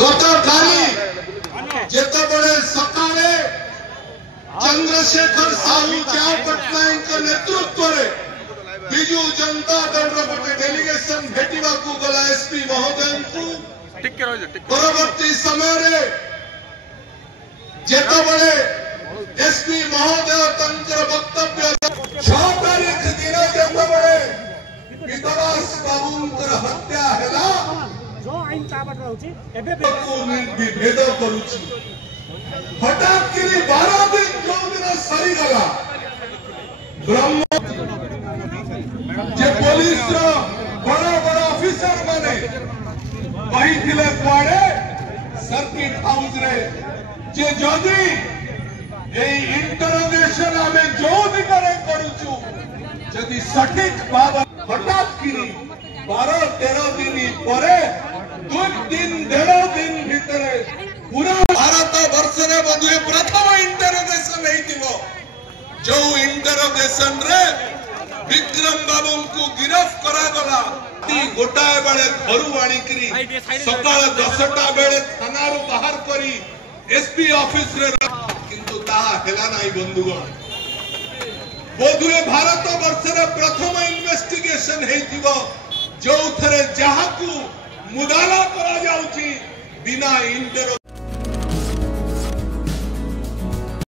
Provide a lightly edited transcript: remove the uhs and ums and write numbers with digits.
गतकाली जेतबळे सकाळे चंद्रशेखर साहू पट्टनायक नेतृत्व में बिजू जनता दल गोटे डेलीगेशन भेटा गला एसपी महोदय परवर्ती समय जेतबळे एसपी महोदय तंत्र वक्तव्य 6 तारीख दिन जेतबळे विकास बाबूंकर हत्या हैला जो आईन ताबट रहउची एबे भेद करूची हठात किरी 12 दिन जो दिन सरी गला ब्रह्म जे पुलिस रो बड़ा बड़ा ऑफिसर माने कही थिले कुआडे सर्किट हाउस रे जे जदी ए इंटरोगेशन आमे जो दिगरे करूचू जदी सटीक भाव हठात किरी 12-13 दिन परे 2 दिन 1.5 दिन भितरे पूरा भारत वर्ष रे बधुए प्रथम इंटरोगेशन हेतिबो जो इंटरोगेशन रे विक्रम बाबू को गिरफ्त करा गला गोटाए बेले घरू आनिकरी सकाळ 10टा बेले थाना रो बाहर करी एसपी ऑफिस रे किंतु ताहा हेला नाही बंधुगण बोधुए भारत वर्ष रे प्रथम इन्वेस्टिगेशन हेतिबो जो थरे जहाकू मुदाला करा जाउची बिना इंटरो